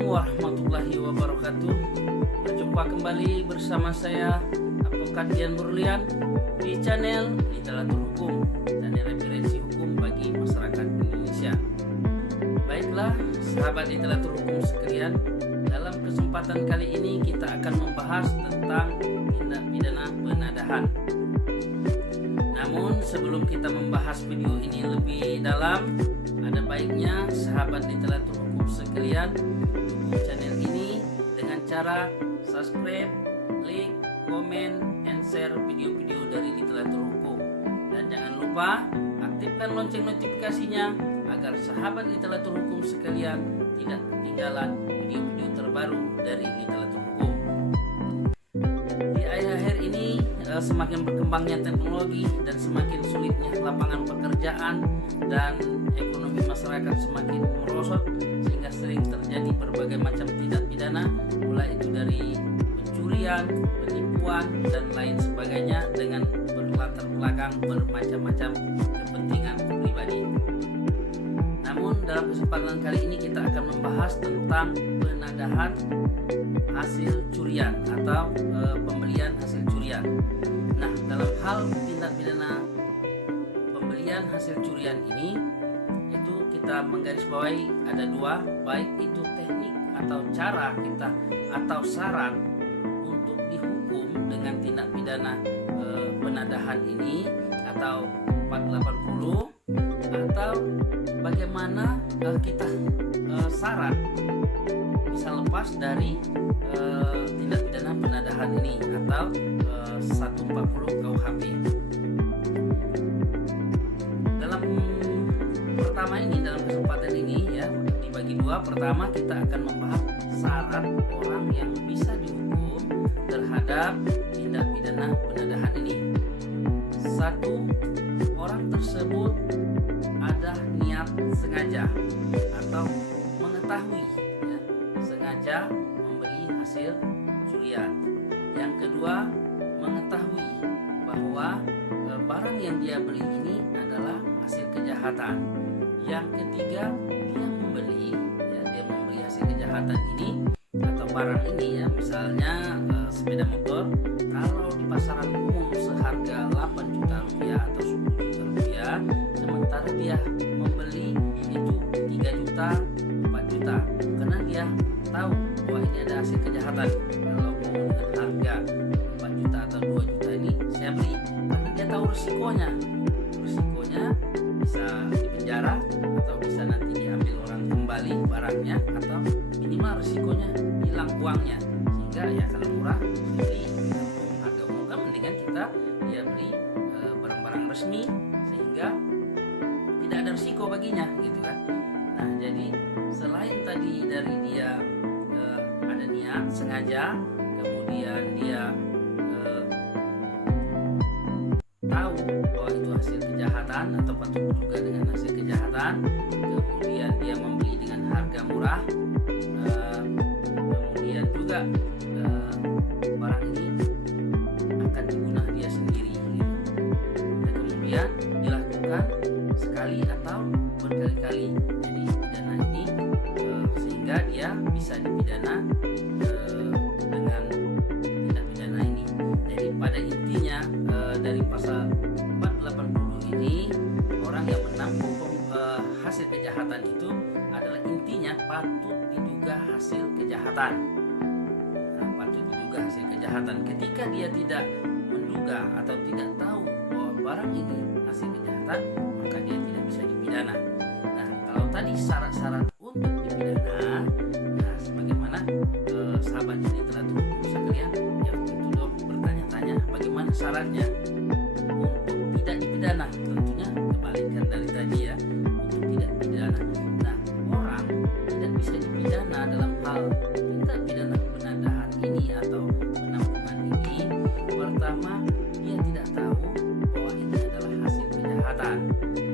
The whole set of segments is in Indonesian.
Assalamualaikum warahmatullahi wabarakatuh. Berjumpa kembali bersama saya Advokat Dian Burlian di channel Literatur Hukum, channel referensi hukum bagi masyarakat Indonesia. Baiklah sahabat literatur hukum sekalian, dalam kesempatan kali ini kita akan membahas tentang tindak pidana penadahan. Namun sebelum kita membahas video ini lebih dalam, ada baiknya sahabat literatur hukum sekalian dukung channel ini dengan cara subscribe, like, komen, and share video-video dari literatur hukum. Dan jangan lupa aktifkan lonceng notifikasinya agar sahabat literatur hukum sekalian tidak ketinggalan video-video terbaru dari literatur hukum. Di akhir-akhir ini semakin berkembangnya teknologi dan semakin sulitnya lapangan pekerjaan dan ekonomi masyarakat semakin merosot, sehingga sering terjadi berbagai macam tindak pidana, mulai itu dari pencurian, penipuan, dan lain sebagainya dengan berlatar belakang bermacam-macam kepentingan pribadi. Namun dalam kesempatan kali ini kita akan membahas tentang penadahan hasil curian atau pembelian hasil curian. Nah, dalam hal tindak pidana pembelian hasil curian ini, itu kita menggarisbawahi ada dua, baik itu teknik atau cara kita atau syarat untuk dihukum dengan tindak pidana penadahan ini atau 480, atau bagaimana kita syarat bisa lepas dari tindak pidana penadahan ini atau 140 KUHP. Dalam pertama ini, dalam kesempatan ini ya, dibagi dua. Pertama kita akan membahas syarat orang yang bisa dihukum terhadap tindak pidana penadahan ini. Satu, orang tersebut ada niat sengaja atau mengetahui ya, sengaja membeli hasil curian. Yang kedua, mengetahui bahwa barang yang dia beli ini adalah hasil kejahatan. Yang ketiga, dia membeli hasil kejahatan ini atau barang ini ya, misalnya sepeda motor, kalau di pasaran umum seharga 8 juta rupiah atau 10 juta rupiah, sementara dia membeli itu 3 juta, 4 juta, karena dia tahu bahwa ini ada hasil kejahatan. Kalau mau dengan harga 4 juta atau 2 juta ini saya beli, karena dia tahu risikonya bisa dipenjara atau bisa nanti diambil orang kembali barangnya, atau minimal risikonya hilang uangnya. Sehingga ya kalau murah beli harga umum, kan mendingan kita beli barang-barang resmi sehingga tidak ada risiko baginya gitu kan. Nah, jadi selain tadi dari dia ada niat sengaja, kemudian dia tahu bahwa itu hasil kejahatan atau patut diduga dengan hasil kejahatan, kemudian dia membeli dengan harga murah, kemudian juga barang ini akan digunakan dia sendiri gitu. Dan kemudian dilakukan sekali atau berkali-kali, jadi pidana ini sehingga dia bisa dipidana dengan tindak pidana ini. Jadi pada intinya dari pasal 480 ini, orang yang menampung hasil kejahatan itu adalah intinya patut diduga hasil kejahatan. Patut diduga hasil kejahatan. Ketika dia tidak menduga atau tidak tahu bahwa barang ini hasil kejahatan, maka dia tidak bisa dipidana. Nah, kalau tadi syarat-syarat untuk dipidana, nah sebagaimana sahabat literatur hukum sekalian yang tentu dong bertanya-tanya bagaimana syaratnya untuk tidak dipidana. Tentunya kebalikan dari tadi ya, untuk tidak dipidana. Nah, orang tidak bisa dipidana dalam hal tindak pidana penadahan ini atau penampungan ini. Pertama, dia tidak tahu bahwa ini adalah hasil kejahatan.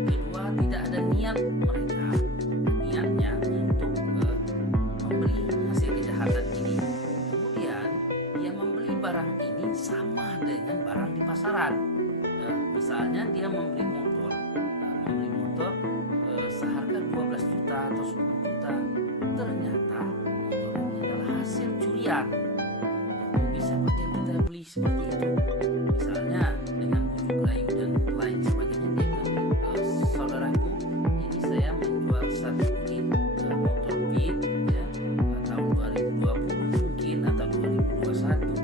Kedua, tidak ada niat niatnya untuk membeli hasil kejahatan ini. Kemudian dia membeli barang ini sama dengan barang di pasaran. Misalnya dia membeli motor seharga 12 juta atau 10 juta, ternyata motor pemberian. Bisa pakai kita beli seperti itu. Misalnya dengan bujuk rayu dan lain sebagainya, dia bilang, saudaraku, ini saya menjual satu unit motor Beat ya, tahun 2020 mungkin, atau 2021 atau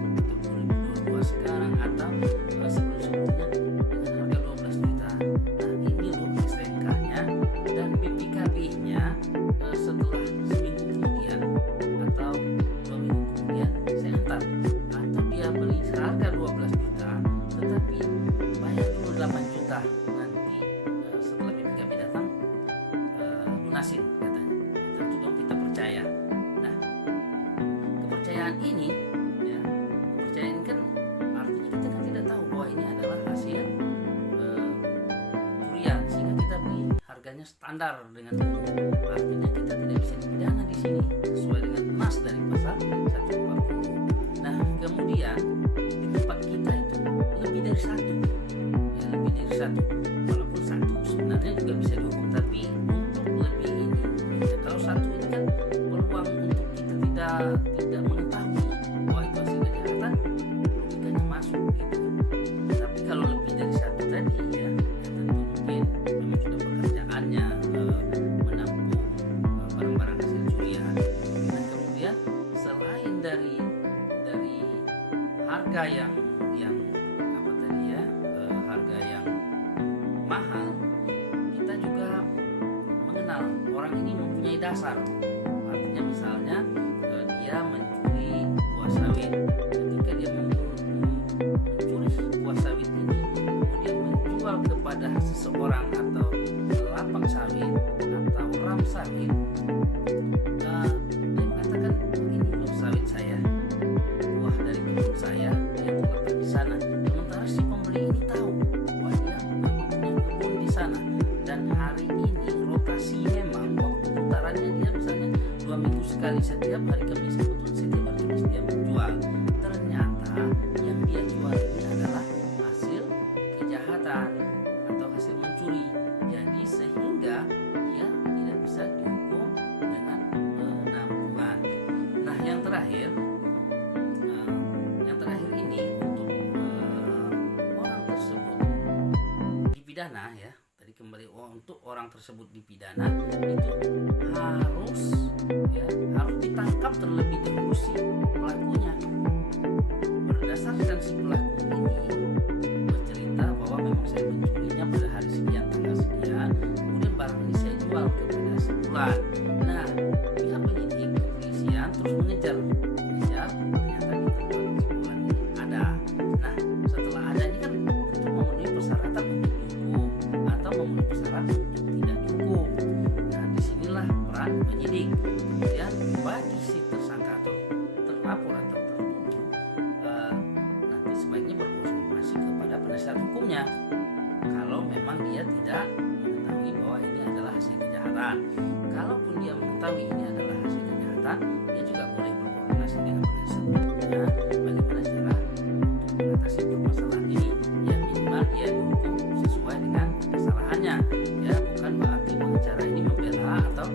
2022 sekarang, atau sebelum-sebelumnya dengan harga 12 juta. Nah ini loh STNK-nya dan BPKB-nya. Setelah seminggu kemudian atau 2 minggu kemudian saya antar, atau dia beli seharga 12 juta tetapi bayar dulu 8 juta, nanti setelah BPKB datang lunasin katanya. Tentu dong kita percaya. Nah kepercayaan ini ya, kepercayaan kan artinya kita kan tidak tahu bahwa ini adalah hasil curian, sehingga kita beli harganya standar dengan umum. Artinya kita tidak bisa dipidana di sini sesuai dengan nas dari pasal 140. Nah kemudian di tempat kita itu lebih dari satu, ya lebih dari satu, walaupun satu sebenarnya juga bisa dihukum, tapi untuk lebih ini ya, kalau satu ini kan peluang untuk kita tidak mengetahui bahwa itu hasil kejahatan, logikanya masuk gitu. Tapi kalau lebih dari satu tadi ya tentu mungkin memang sudah pekerjaannya menampung barang-barang hasil curian. Nah kemudian selain dari harga yang apa tadi ya, harga yang mahal, kita juga mengenal orang ini mempunyai dasar. Artinya misalnya dia mencuri buah sawit. Ketika dia mencuri buah sawit ini kemudian menjual kepada seseorang atau lapak sawit atau ram sawit, dia mengatakan ini loh sawit saya, buah dari kebun saya yang terletak di sana. Sementara si pembeli ini tahu bahwa dia memang punya kebun di sana, dan hari ini rotasi memang waktu putarannya dia misalnya 2 minggu sekali, setiap hari Kamis, kebetulan setiap hari Kamis dia menjual. Ternyata yang dia jual ini adalah hasil kejahatan atau hasil mencuri. Jadi sehingga dia tidak bisa dihukum dengan penampungan. Nah yang terakhir ini untuk orang tersebut dipidana ya. Tadi kembali untuk orang tersebut dipidana itu harus ditangkap terlebih dahulu si pelakunya. Berdasarkan si pelaku ini bercerita bahwa memang saya mencurinya pada hari sekian tanggal sekian, kemudian barang ini saya jual kepada si fulan. Nah pihak penyidik kepolisian terus mengejar ternyata di tempat si fulan ini ada. Nah setelah ada ini kan tentu memenuhi persyaratan untuk dihukum atau memenuhi persyaratan untuk tidak dihukum. Nah disinilah peran penyidik. Kemudian bagi si tersangka atau terlapor atau tertuduh nanti sebaiknya berkonsultasi kepada penasihat hukumnya kalau memang dia tidak mengetahui bahwa ini adalah hasil kejahatan. Kalaupun dia mengetahui ini adalah hasil kejahatan, dia juga boleh berkoordinasi dengan penasihat hukumnya bagaimana cara untuk mengatasi permasalahan ini. Ya minimal dia dihukum sesuai dengan kesalahannya. Ya bukan berarti bahwa cara ini membela atau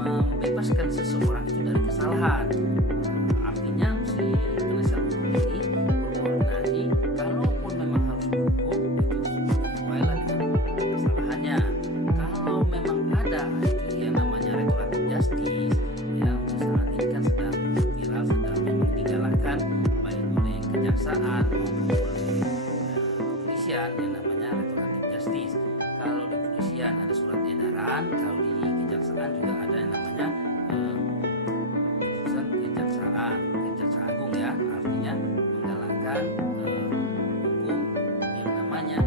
membebaskan seseorang itu dari kesalahan. Artinya si penasihat hukum ini berkoordinasi, kalaupun memang harus dihukum itu sesuailah dengan kesalahannya. Kalau memang ada itu yang namanya restoratif justice, ya untuk saat ini kan sedang viral, sedang memang digalakkan baik oleh kejaksaan maupun oleh kepolisian yang namanya restoratif justice. Kalau di kepolisian ada surat edaran, kalau di kejaksaan juga ada yang namanya keputusan kejaksaan agung ya, artinya menggalakkan hukum yang namanya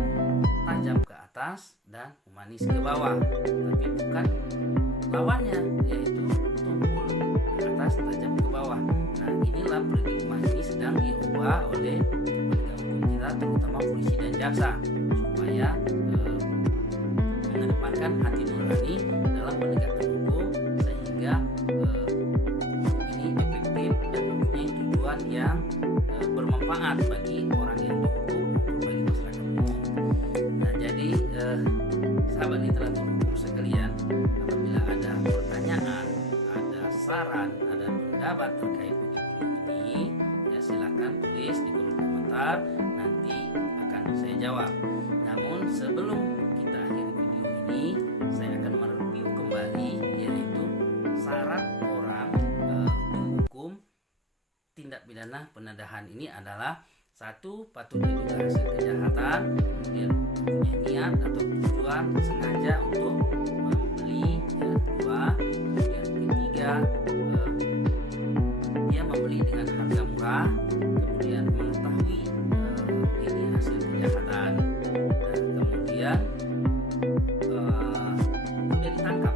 tajam ke atas dan humanis ke bawah, tapi bukan lawannya, yaitu tumpul ke atas tajam ke bawah. Nah inilah paradigma ini sedang diubah oleh penegak hukum kita, terutama polisi dan jaksa, supaya mengedepankan hati nurani dalam penegakan hukum, sehingga ini efektif dan mempunyai tujuan yang bermanfaat bagi orang yang dihukum maupun bagi masyarakat umum. Nah jadi sahabat literatur hukum sekalian, apabila ada pertanyaan, ada saran, ada pendapat terkait video ini, ini, ya silakan tulis di kolom komentar, nanti akan saya jawab. Namun sebelum kita akhiri video ini, saya akan mereview kembali, yaitu syarat orang dihukum tindak pidana penadahan ini adalah: 1. Patut diduga hasil kejahatan, kemudian mempunyai niat atau tujuan sengaja untuk membeli, ya. 2. Kemudian ketiga, dia membeli dengan harga murah, kemudian mengetahui ini hasil kejahatan, dan kemudian sudah ditangkap,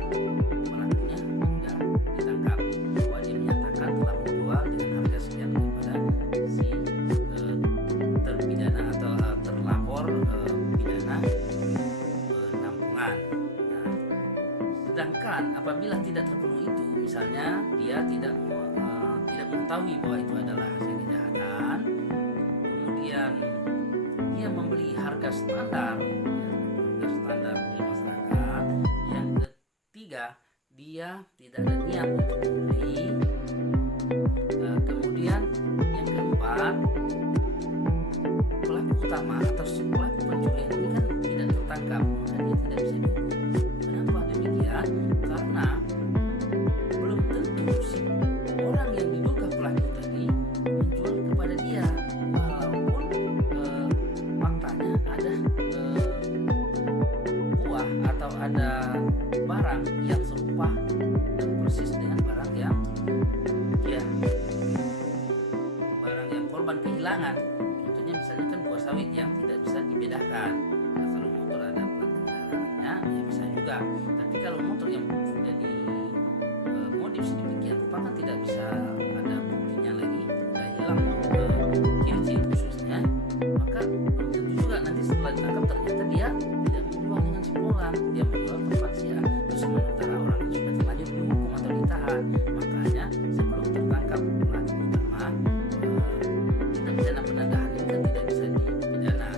pelakunya sudah ditangkap, bahwa dia menyatakan telah menjual dengan harga sekian kepada si terpidana atau terlapor pidana penampungan. Nah, sedangkan apabila tidak terpenuhi itu, misalnya dia tidak mengetahui bahwa itu adalah hasil kejahatan, kemudian dia membeli harga standar, harga standar di masyarakat. Yang ketiga, dia tidak ada niat untuk membeli. Kemudian yang keempat, pelaku utama atau si pelaku pencurian ini kan tidak tertangkap, maka dia tidak bisa dihukum. Kenapa demikian? Karena belum tentu si orang yang diduga pelaku tadi menjual kepada dia, walaupun faktanya ada buah atau ada barang yang serupa dan persis dengan barang yang korban kehilangan. Contohnya misalnya kan buah sawit yang tidak bisa dibedakan. Nah, kalau motor ada plat kendaraannya ya bisa juga. Tapi kalau motor yang sudah dimodif sedemikian rupa kan tidak bisa ada buktinya lagi, sudah hilang ciri-ciri khususnya, maka belum tentu juga nanti setelah ditangkap ternyata dia tidak menjual dengan simbolan, dia menjual tempat sia. Terus sementara orang yang sudah terlanjur dihukum atau ditahan. Makanya sebelum tertangkap pelaku utama, pidana penadahan ini kan tidak bisa dipidana.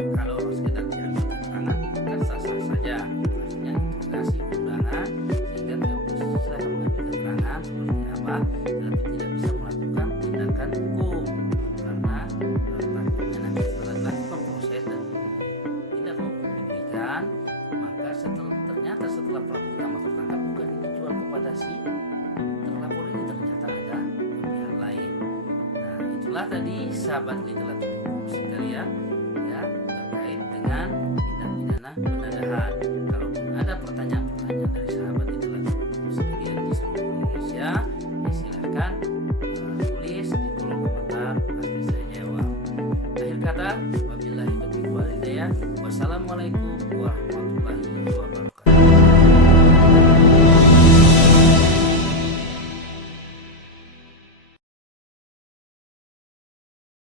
Kalau sekedar diambil keterangan kan sah-sah saja, artinya interogasi undangan sehingga dia bisa mengambil keterangan seperti apa, tetapi tidak bisa melakukan tindakan hukum karena takutnya nanti setelah dilakukan proses dan tindakan hukum diberikan, maka ternyata setelah pelaku utama tertangkap bukan dijual kepada si terlapor ini, ternyata ada pihak lain. Itulah tadi sahabat literatur hukum sekalian, ya, terkait dengan tindak pidana penadahan. Kalaupun ada pertanyaan-pertanyaan dari sahabat literatur hukum sekalian di seluruh Indonesia, ya silahkan tulis di kolom komentar, pasti saya jawab. Akhir kata, wabillahi taufiq wal hidayah. Wassalamualaikum